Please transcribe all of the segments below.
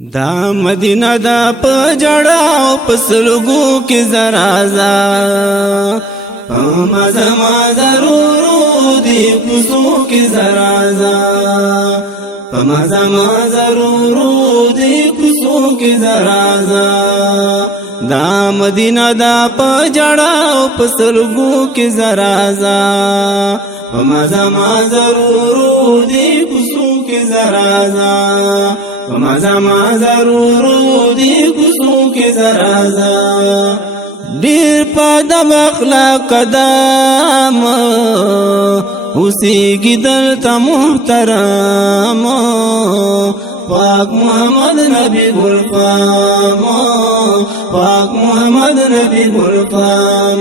دا مدینہ دا پجڑا پسلگو کی زرازا مزا مزا رو رو دی کسو کی زرازا مزا مزا رو رو دی کسو کی زرازا دا مدینہ دا پجڑا پسلگو کی زرازا مزا مزا رو رو دی کسو کی زرازا مزا مزا رو رو دی کسو کی زرازا دیر پادم اخلاق قدام اسی کی دلتا محترام پاک محمد نبی گلفام پاک محمد نبی گلفام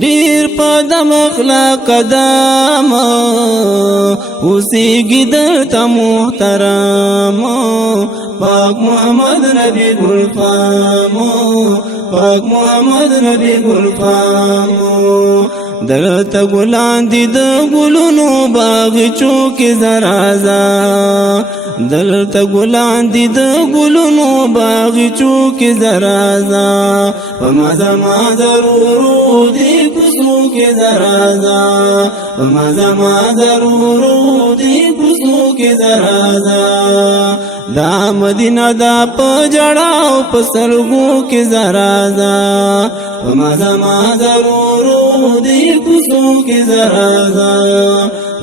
دیر پادم اخلاق قدام اسی کی دلتا محترام پاک محمد نبی گلفام پاک محمد نبی گلفام دلتا گلان دی د گلونو باغچو کی زرازا دلتا گلان دی د گلونو باغچو کی زرازا مزا مزا رو رو دی کسو کی زرازا مزا مزا رو رو دی کسو کی زرازا دا مدینہ دا پجڑا پسلگو کی زرازا مزا مزا رو رو دی کسو کی زرازا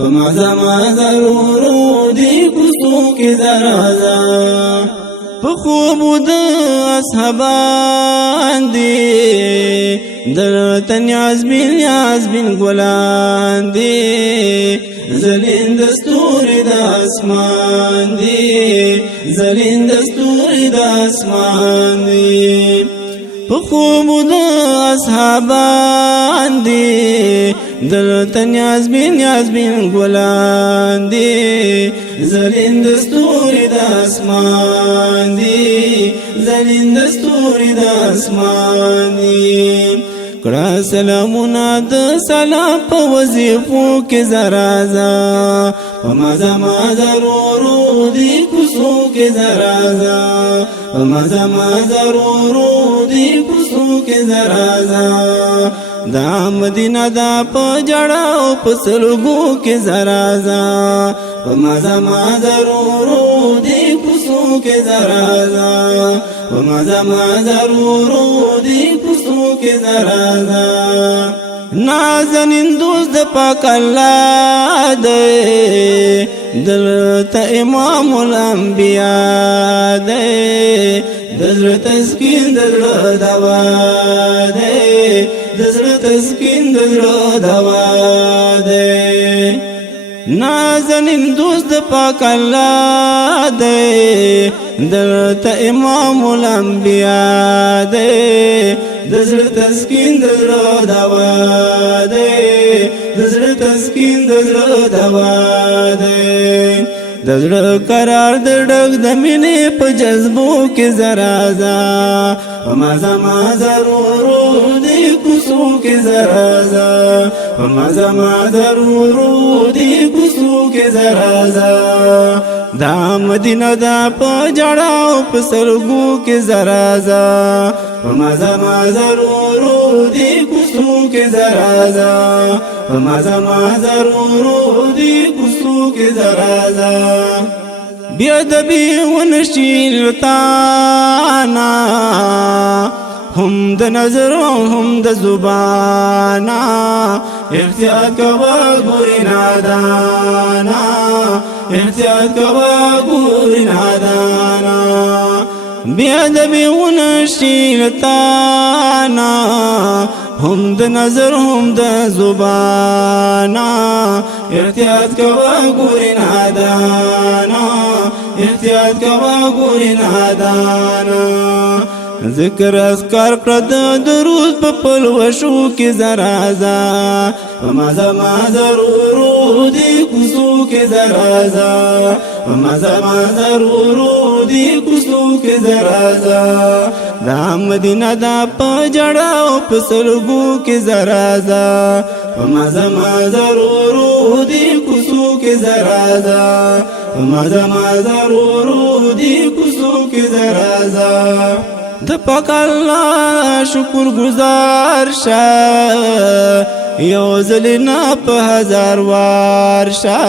مزا مزا رو رو دی کسو کی زرازا پخوب دا اصحابان دی دلتا نیاز بن گلان دی زلین دستور دا اسمان دی زلین دستور دا اسمان دی پخوب دا اصحابان دی دلتا نیاز بن گلان دی زلین دستور دا اسمان دی زلین دستور دا اسمان دی کڑا سلامونا دا سلام پا وظیفو کی زرازا مزا مزا رو رو دی کسو کی زرازا مزا مزا رو رو دی کسو کی زرازا دا مدینہ دا پجڑا پسلگو کی زرازا مزا مزا رو رو دی کسو کی زرازا مزا مزا رو رو دی کسو کی زرازا نازنین دوست پاک اللہ دے دلتا امام الانبیاء دے دزر تسکین دزر دوا دے دزر تسکین دزر دوا دے نازنین دوست پاک اللہ دے دلتا امام الانبیاء دے دزر تسکین دزر دوا دے دزر تسکین دزر دوا دے دزر قرار دڑک دمینی پا جذبو کی زرازا مزا مزا رو رو دی کسو کی زرازا مزا مزا رو رو دی کسو کی زرازا دا مدینہ دا پجڑا پسلگو کی زرازا مزا مزا رو رو دی کسو کی زرازا مزا مزا رو رو دی کسو کی زرازا بیادبی ونشیل تانا ہم د نظر ہم د زبانا احتیاط کوا گوری نادانا احتیاط کوا گوری نادانا بیادبی ونشیل تانا ہم د نظر ہم د زبانا احتیاط کوا گوری نادانا احتیاط کوا گوری نادانا ذکر اذکار کرد دروز پا پلوشو کی زرازا مزا مزا رو رو دی کسو کی زرازا مزا مزا رو رو دی کسو کی زرازا دا مدینہ دا پجڑا پسلگو کی زرازا مزا مزا رو رو دی کسو کی زرازا مزا مزا رو رو دی کسو د پاک الله شکر گزار شه یو ځلنا په هزار وار شه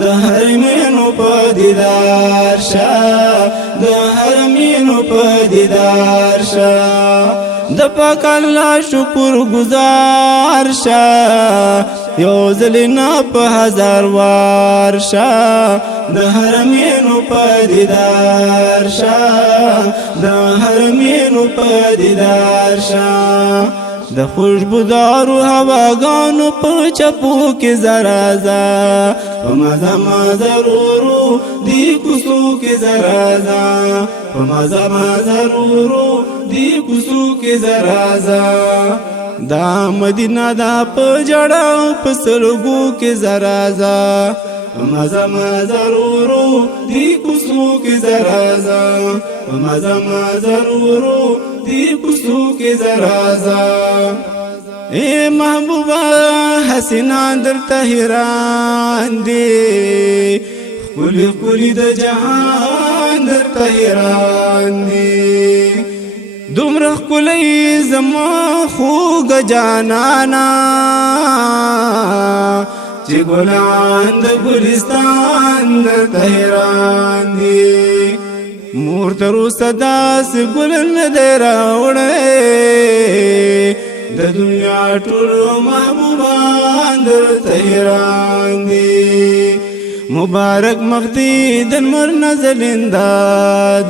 د حرمینو په دیدار شه د حرمینو په دیدار شه د پاک الله شکر گزار شه یو ځلنا په هزار وار شه د حرمینو په دیدار شه د حرمینو په دیدار شه د خوشبودارو هواګانو په چپو کې زرازا په مزه مزه رورو دی کوڅو کې زرازا په مزه مزه رورو دی کوڅو کې زرازا دا مدینه دا په جړاو په سلګو کې زرازا مزه مزه رورو دی کوڅو کې زرازا مزه مزه رورو دی کوڅو کې زرازا اے محبوبا حسینان درته حیران دی خلی خلی د جهان درته حیران دی دومره خلی زما خوږ جانانا چې ګلان د ګلستان درته حیران دی مور تر اوسه داسې ګل نه دی راوړی د دنیا ټول محبوبان درته حیران دي مبارک مخدي د نور نزلنده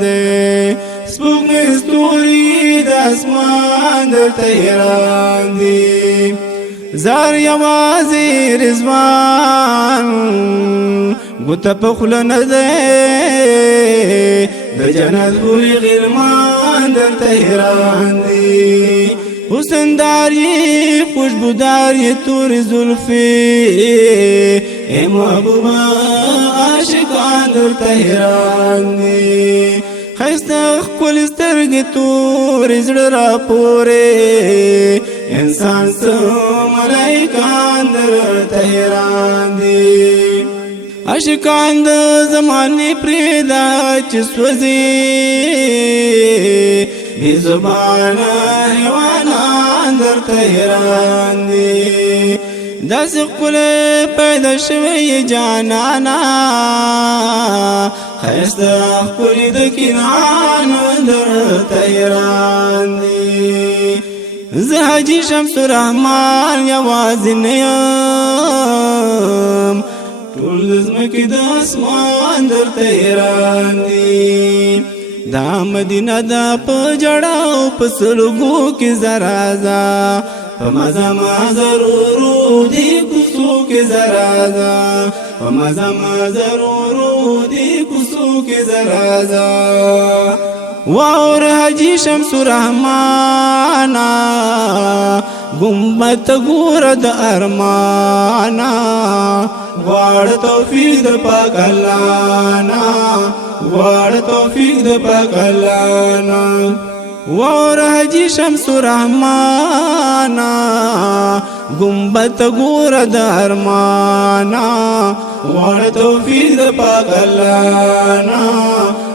دی سپوږمۍ ستوري د اسمان درته حیران دي زار یوازې رضوان ګوته په خوله نه دی د جنت ګلي غرمان درته حیران دي حسن داری خوشبوداری تور زلفی اے محبوبا عاشقان درته حیران دي خیسته ښکلې سترګې تورې زړه راپورې انسان څه ملایکان درته حیران دي عاشقان د زمانې پرېږده چې سوځي بې زبانه حیوانان درته حیران دي داسې ښکلی پیدا شوی جانانا ښایسته ښکلي د کنعان درته حیران دي زه حاجي شمس الرحمن یوازې نه یم ټول د ځمکې د اسمان درته حیران دي دا مدینه دا په جړاو په سلګو کې زرازا په مزه مزه رورو دی کوڅو کې زرازا په مزه مزه رورو دی کوڅو کې زرازا واور حاجي شمس الرحمانا گنبد ګوره د ارمانا غواړه توفیق د پاک الله نا غواړه توفیق د پاک الله نا واور حاجي شمس الرحمانا گنبد ګوره د ارمانا غواړه توفیق د پاک الله نا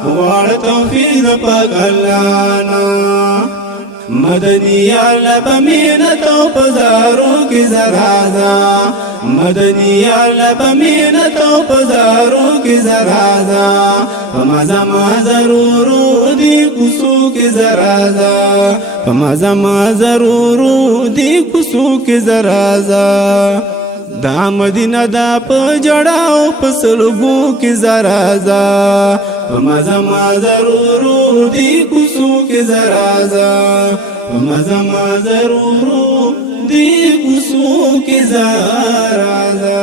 غواړه توفیق د پاک الله نا مدنی اللہ بمینت و پزاروں کی زرازا مدنی اللہ بمینت و پزاروں کی زرازا فمزا ضرورو دی کسو کی زرازا فمزا ضرورو دی کسو کی زرازا دا مدینه دا په جړاو په سلګو کې زرازا په مزه ضرورو دی کوڅو کې زرازا په مزه ضرورو دی کوڅو کې زرازا